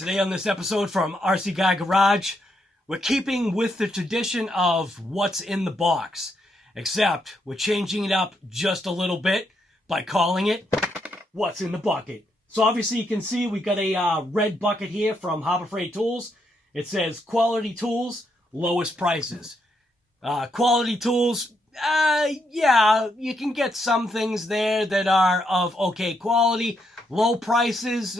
Today on this episode from RC Guy Garage, we're keeping with the tradition of what's in the box, except we're changing it up just a little bit by calling it What's in the Bucket. So obviously you can see we got a red bucket here from Harbor Freight Tools. It says quality tools, lowest prices. Quality tools, yeah, you can get some things there that are of okay quality. Low prices,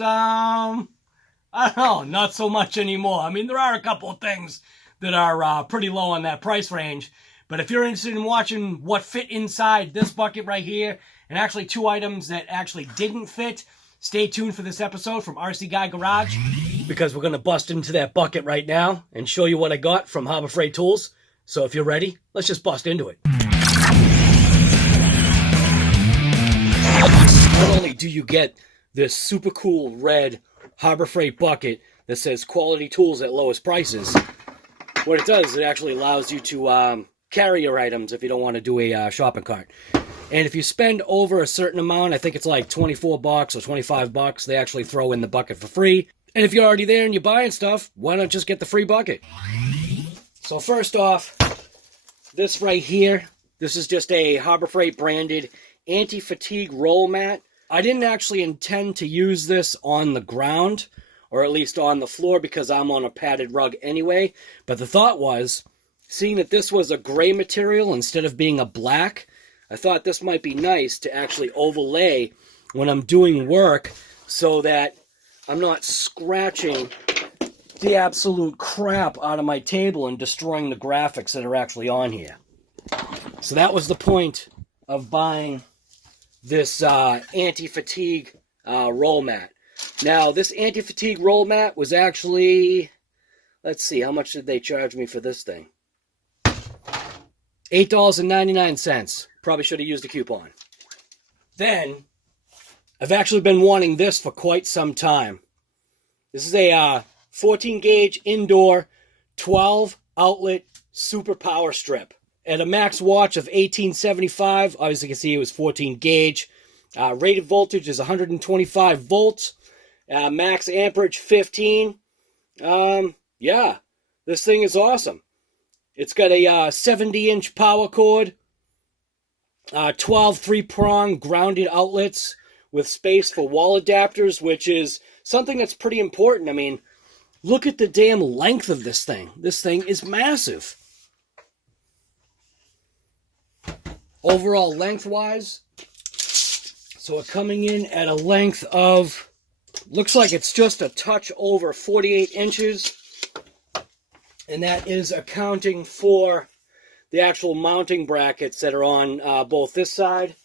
I don't know, not so much anymore. I mean, there are a couple of things that are pretty low on that price range. But if you're interested in watching what fit inside this bucket right here, and actually two items that actually didn't fit, stay tuned for this episode from RC Guy Garage, because we're going to bust into that bucket right now and show you what I got from Harbor Freight Tools. So if you're ready, let's just bust into it. Not only do you get this super cool red Harbor Freight bucket that says quality tools at lowest prices, what it does is it actually allows you to carry your items if you don't want to do a shopping cart. And if you spend over a certain amount, I think it's like 24 bucks or 25 bucks, they actually throw in the bucket for free. And if you're already there and you're buying stuff, why not just get the free bucket? So first off, this right here, this is just a Harbor Freight branded AntiFatigue Roll Mat. I didn't actually intend to use this on the ground, or at least on the floor, because I'm on a padded rug anyway. But the thought was, seeing that this was a gray material instead of being a black, I thought this might be nice to actually overlay when I'm doing work so that I'm not scratching the absolute crap out of my table and destroying the graphics that are actually on here. So that was the point of buying this anti-fatigue roll mat. Now, this anti-fatigue roll mat was actually, let's see, how much did they charge me for this thing? $8.99. Probably should have used a coupon. Then, I've actually been wanting this for quite some time. This is a 14 gauge indoor 12 outlet super power strip. At a max watch of 1875, obviously you can see it was 14 gauge. Rated voltage is 125 volts. Max amperage 15. Yeah, this thing is awesome. It's got a 70-inch power cord, 12 3-prong grounded outlets with space for wall adapters, which is something that's pretty important. I mean, look at the damn length of this thing. This thing is massive. Overall lengthwise, so we're coming in at a length of, looks like it's just a touch over 48 inches. And that is accounting for the actual mounting brackets that are on both this side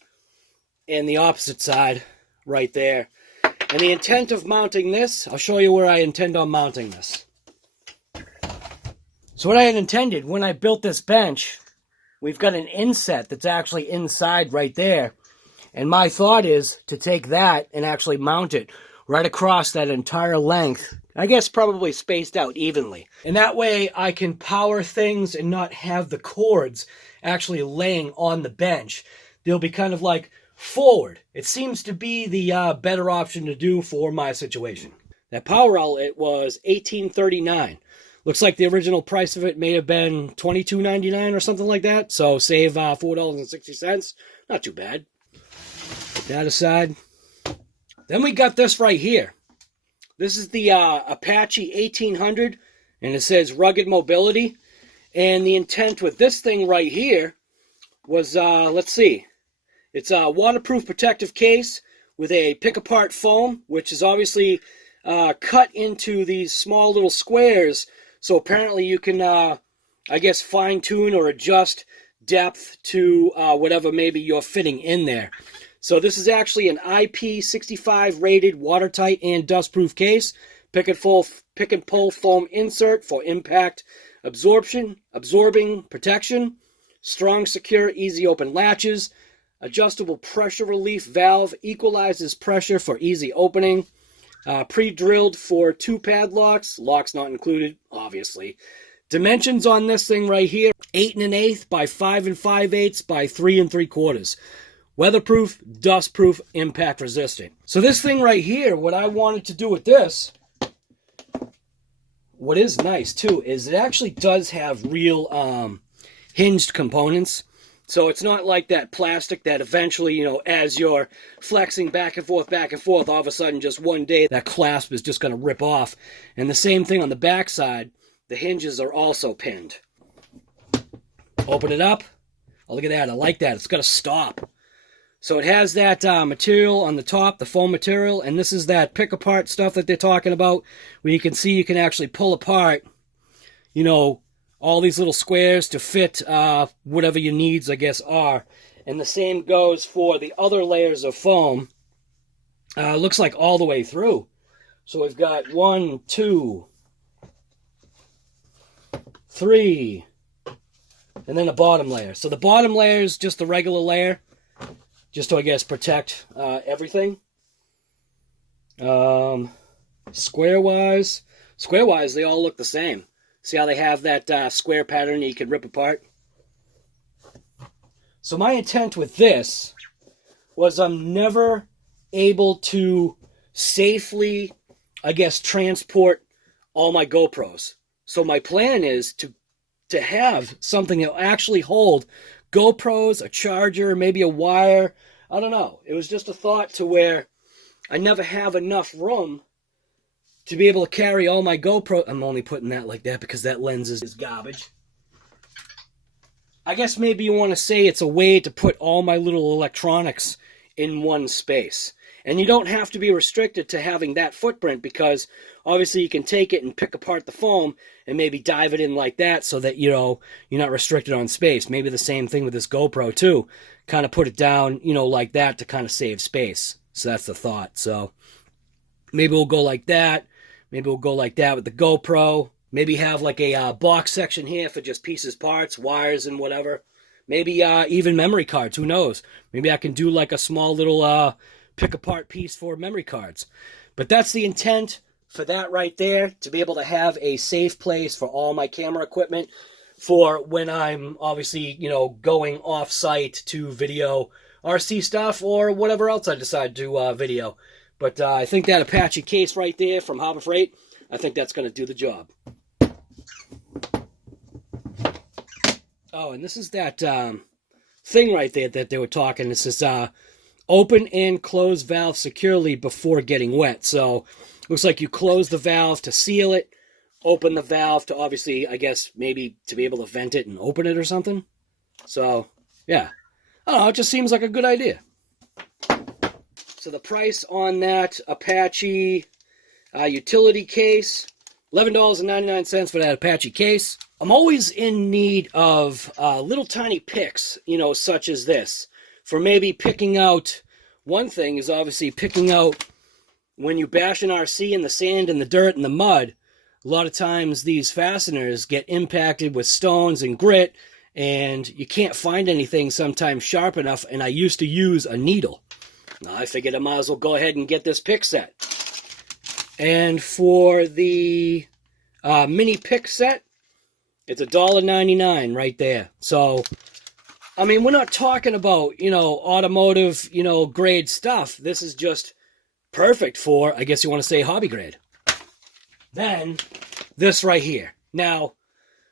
and the opposite side right there. And the intent of mounting this, I'll show you where I intend on mounting this. So what I had intended when I built this bench, we've got an inset that's actually inside right there. And my thought is to take that and actually mount it right across that entire length. I guess probably spaced out evenly. And that way I can power things and not have the cords actually laying on the bench. They'll be kind of like forward. It seems to be the better option to do for my situation. That power outlet was $18.39. Looks like the original price of it may have been $22.99 or something like that. So save $4.60. Not too bad. Put that aside. Then we got this right here. This is the Apache 1800, and it says rugged mobility. And the intent with this thing right here was, let's see. It's a waterproof protective case with a pick-apart foam, which is obviously cut into these small little squares. So apparently you can, I guess, fine-tune or adjust depth to whatever maybe you're fitting in there. So this is actually an IP65 rated watertight and dustproof case. Pick and pull foam insert for impact absorbing protection. Strong, secure, easy open latches. Adjustable pressure relief valve equalizes pressure for easy opening. Pre-drilled for 2 padlocks. Locks not included, obviously. Dimensions on this thing right here, 8 1/8 by 5 5/8 by 3 3/4. Weatherproof, dustproof, impact resistant. So this thing right here, what I wanted to do with this what is nice too is it actually does have real hinged components. So it's not like that plastic that eventually, you know, as you're flexing back and forth, all of a sudden just one day that clasp is just going to rip off. And the same thing on the back side, the hinges are also pinned. Open it up. Oh, look at that. I like that. It's got a stop. So it has that material on the top, the foam material, and this is that pick-apart stuff that they're talking about, where you can see you can actually pull apart, you know, all these little squares to fit whatever your needs, I guess, are. And the same goes for the other layers of foam. Looks like all the way through. So we've got 1, 2, 3, and then a bottom layer. So the bottom layer is just the regular layer, just to, I guess, protect everything. Square-wise, they all look the same. See how they have that square pattern that you can rip apart? So my intent with this was I'm never able to safely, I guess, transport all my GoPros. So my plan is to have something that will actually hold GoPros, a charger, maybe a wire. I don't know. It was just a thought to where I never have enough room to be able to carry all my GoPro. I'm only putting that like that because that lens is garbage. I guess maybe you want to say it's a way to put all my little electronics in one space. And you don't have to be restricted to having that footprint, because obviously you can take it and pick apart the foam and maybe dive it in like that so that, you know, you're not restricted on space. Maybe the same thing with this GoPro too. Kind of put it down, you know, like that to kind of save space. So that's the thought. So maybe we'll go like that. Maybe we'll go like that with the GoPro. Maybe have like a box section here for just pieces, parts, wires, and whatever. Maybe even memory cards. Who knows? Maybe I can do like a small little pick-apart piece for memory cards. But that's the intent for that right there, to be able to have a safe place for all my camera equipment for when I'm obviously, you know, going off-site to video RC stuff or whatever else I decide to video. But I think that Apache case right there from Harbor Freight, I think that's going to do the job. Oh, and this is that thing right there that they were talking. This is open and close valve securely before getting wet. So looks like you close the valve to seal it, open the valve to obviously, I guess, maybe to be able to vent it and open it or something. So, yeah. I don't know, it just seems like a good idea. So the price on that Apache utility case, $11.99 for that Apache case. I'm always in need of little tiny picks, you know, such as this. For maybe picking out, one thing is obviously picking out when you bash an RC in the sand and the dirt and the mud, a lot of times these fasteners get impacted with stones and grit, and you can't find anything sometimes sharp enough, and I used to use a needle. I figured I might as well go ahead and get this pick set. And for the mini pick set, it's $1.99 right there. So, I mean, we're not talking about, you know, automotive, you know, grade stuff. This is just perfect for, I guess you want to say, hobby grade. Then, this right here. Now,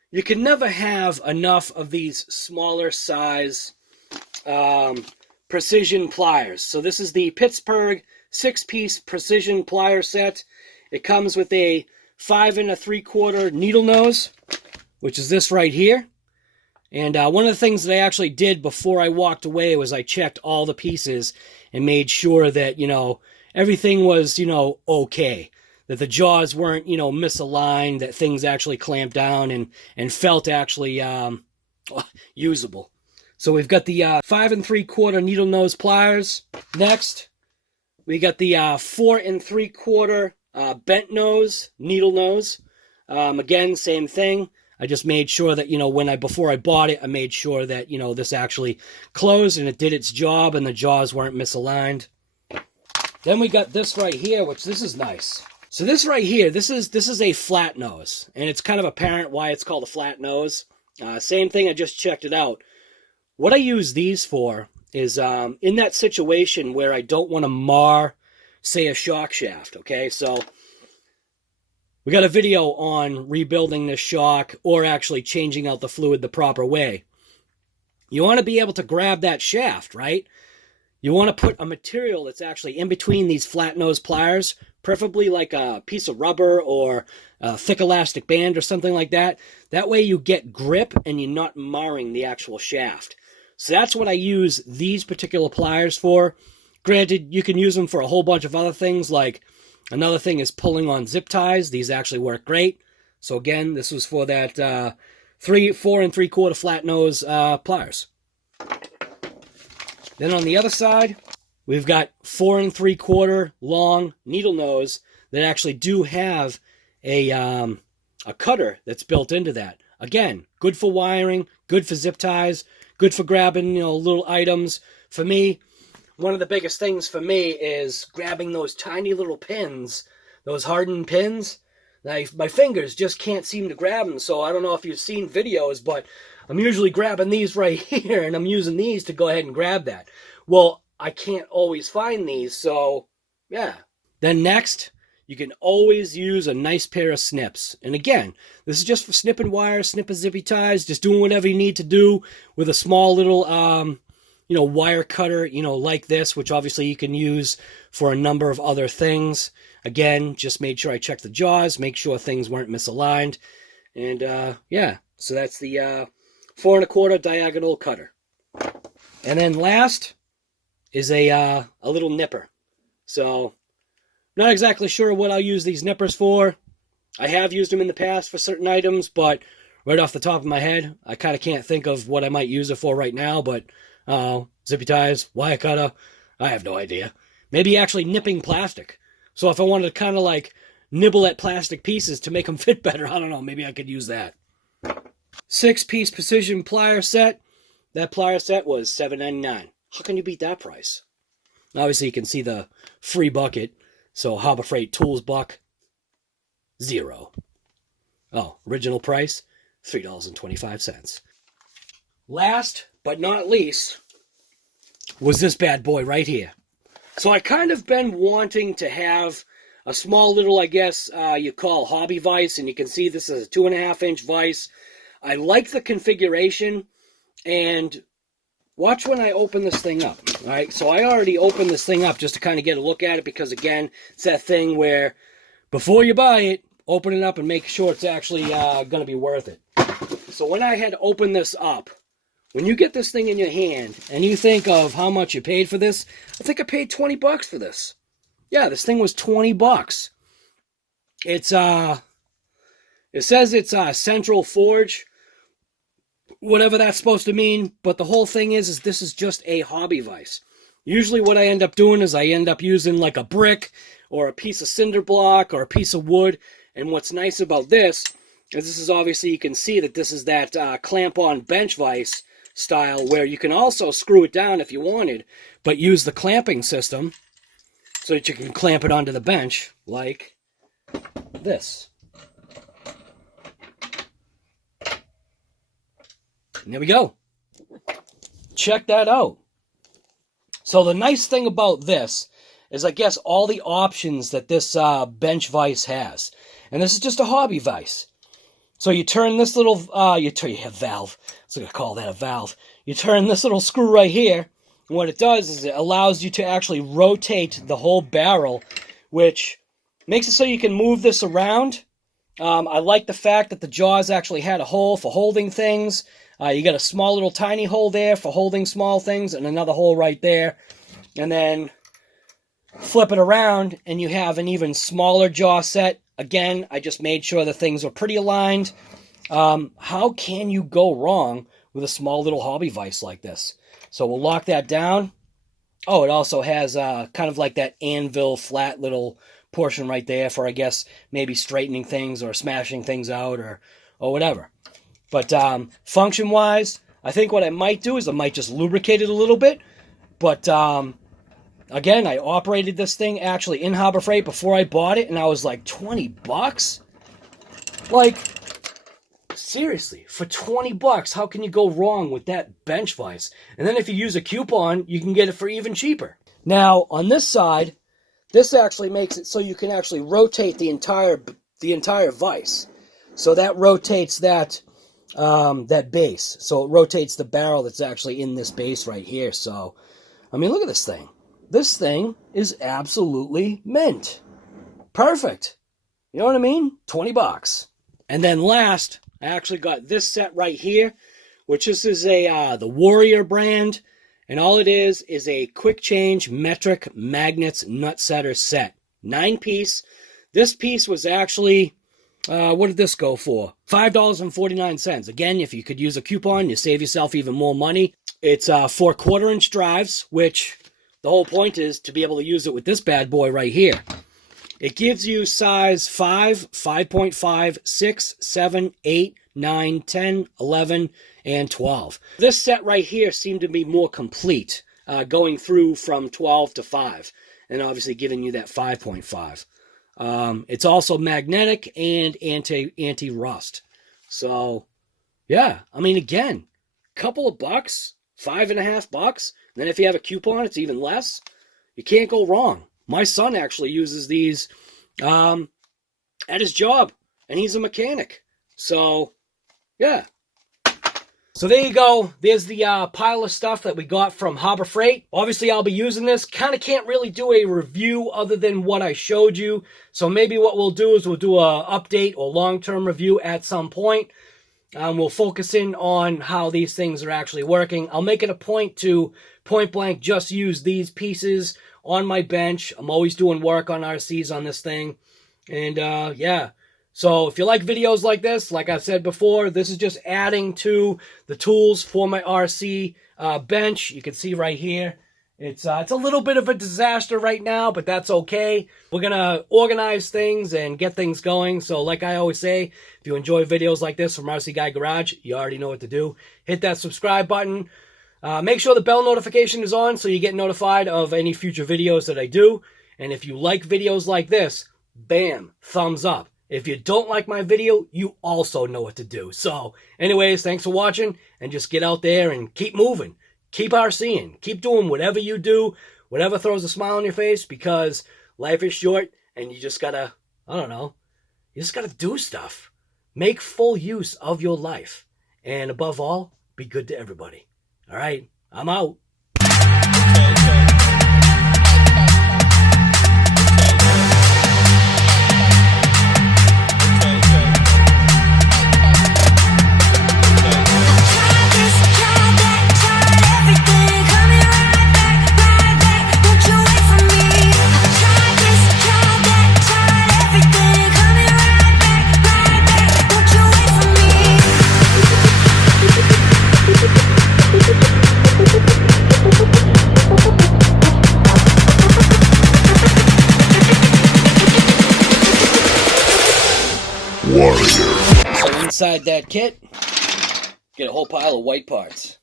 you can never have enough of these smaller size precision pliers. So this is the Pittsburgh 6-piece precision plier set. It comes with a 5 3/4 needle nose, which is this right here. And one of the things that I actually did before I walked away was I checked all the pieces and made sure that, you know, everything was, you know, okay. That the jaws weren't, you know, misaligned, that things actually clamped down and felt actually usable. So we've got the 5 3/4 needle nose pliers. Next, we got the 4 3/4 bent nose, needle nose. Again, same thing. I just made sure that, you know, before I bought it, I made sure that, you know, this actually closed and it did its job and the jaws weren't misaligned. Then we got this right here, which this is nice. So this right here, this is a flat nose, and it's kind of apparent why it's called a flat nose. Same thing, I just checked it out. What I use these for is in that situation where I don't want to mar, say, a shock shaft, okay? So, I mean, we're not talking about, you know, automotive grade stuff. This is just perfect for, I guess you want to say, hobby grade. So the price on that Apache case, $11.99 right there. So We got a video on rebuilding this shock or actually changing out the fluid the proper way. You want to be able to grab that shaft, right? You want to put a material that's actually in between these flat nose pliers, preferably like a piece of rubber or a thick elastic band or something like that. That way you get grip and you're not marring the actual shaft. So that's what I use these particular pliers for. Granted, you can use them for a whole bunch of other things, like another thing is pulling on zip ties. These actually work great. So again, this was for that 4 3/4 flat nose pliers. Then on the other side, we've got 4 3/4 long needle nose that actually do have a cutter that's built into that. Again, good for wiring, good for zip ties, good for grabbing, little items. For me, one of the biggest things for me is grabbing those tiny little pins, those hardened pins. Now, my fingers just can't seem to grab them, so I don't know if you've seen videos, but I'm usually grabbing these right here, and I'm using these to go ahead and grab that. Well, I can't always find these, so yeah. Then next, you can always use a nice pair of snips. And again, this is just for snipping wires, snipping zippy ties, just doing whatever you need to do with a small little wire cutter, like this, which obviously you can use for a number of other things. Again, just made sure I checked the jaws, make sure things weren't misaligned. And yeah, so that's the 4 1/4 diagonal cutter. And then last is a little nipper. So, not exactly sure what I'll use these nippers for. I have used them in the past for certain items, but right off the top of my head, I kind of can't think of what I might use it for right now, but zippy ties, wire cutter, I have no idea. Maybe actually nipping plastic. So if I wanted to kind of like nibble at plastic pieces to make them fit better, I don't know, maybe I could use that. 6-piece precision plier set. That plier set was $7.99. How can you beat that price? Obviously, you can see the free bucket. So Harbor Freight Tools buck, $0. Oh, original price, $3.25. Last but not least was this bad boy right here. So I kind of been wanting to have a small little, I guess you call hobby vise, and you can see this is a 2.5-inch vise. I like the configuration, and watch when I open this thing up. All right, so I already opened this thing up just to kind of get a look at it, because again, it's that thing where before you buy it, open it up and make sure it's actually going to be worth it. So when I had opened this up, when you get this thing in your hand and you think of how much you paid for this, I think I paid $20 for this. Yeah, this thing was $20. It's it says it's Central Forge, whatever that's supposed to mean, but the whole thing is this is just a hobby vise. Usually what I end up doing is I end up using like a brick or a piece of cinder block or a piece of wood. And what's nice about this is this is obviously, you can see that this is that clamp-on bench vise style, where you can also screw it down if you wanted, but use the clamping system so that you can clamp it onto the bench like this. And there we go. Check that out. So the nice thing about this is, I guess, all the options that this bench vise has. And this is just a hobby vise. So you turn this little, you have valve. So I'm going to call that a valve. You turn this little screw right here. And what it does is it allows you to actually rotate the whole barrel, which makes it so you can move this around. I like the fact that the jaws actually had a hole for holding things. You got a small little tiny hole there for holding small things, and another hole right there. And then flip it around and you have an even smaller jaw set. Again, I just made sure the things were pretty aligned. How can you go wrong with a small little hobby vise like this? So we'll lock that down. Oh, it also has kind of like that anvil flat little portion right there for, I guess, maybe straightening things or smashing things out or whatever. But function-wise, I think what I might do is I might just lubricate it a little bit. But again, I operated this thing actually in Harbor Freight before I bought it, and I was like, $20? Like, seriously, for $20, how can you go wrong with that bench vise? And then if you use a coupon, you can get it for even cheaper. Now, on this side, this actually makes it so you can actually rotate the entire the entire vise. So that rotates that that base. So it rotates the barrel that's actually in this base right here. So, I mean, look at this thing. This thing is absolutely mint. Perfect. You know what I mean? 20 bucks. And then last, I actually got this set right here, which this is a the Warrior brand. And all it is a quick change metric magnets nut setter set. 9-piece. This piece was actually, what did this go for? $5.49. Again, if you could use a coupon, you save yourself even more money. It's 4 1/4-inch drives, which the whole point is to be able to use it with this bad boy right here. It gives you size 5, 5.5, 6, 7, 8, 9, 10, 11, and 12. This set right here seemed to be more complete, going through from 12 to 5, and obviously giving you that 5.5. It's also magnetic and anti-rust. So, yeah, I mean, again, couple of bucks, $5.50. And then if you have a coupon, it's even less. You can't go wrong. My son actually uses these at his job, and he's a mechanic. So, yeah. So there you go. There's the pile of stuff that we got from Harbor Freight. Obviously, I'll be using this. Kind of can't really do a review other than what I showed you. So maybe what we'll do is we'll do a update or long-term review at some point. We'll focus in on how these things are actually working. I'll make it a point to point blank just use these pieces on my bench. I'm always doing work on RCs on this thing. And yeah. So if you like videos like this, like I've said before, this is just adding to the tools for my RC bench. You can see right here, it's a little bit of a disaster right now, but that's okay. We're going to organize things and get things going. So like I always say, if you enjoy videos like this from RC Guy Garage, you already know what to do. Hit that subscribe button. Make sure the bell notification is on so you get notified of any future videos that I do. And if you like videos like this, bam, thumbs up. If you don't like my video, you also know what to do. So, anyways, thanks for watching, and just get out there and keep moving. Keep RCing. Keep doing whatever you do, whatever throws a smile on your face, because life is short, and you just gotta, I don't know, you just gotta do stuff. Make full use of your life. And above all, be good to everybody. All right, I'm out. So inside that kit, get a whole pile of white parts.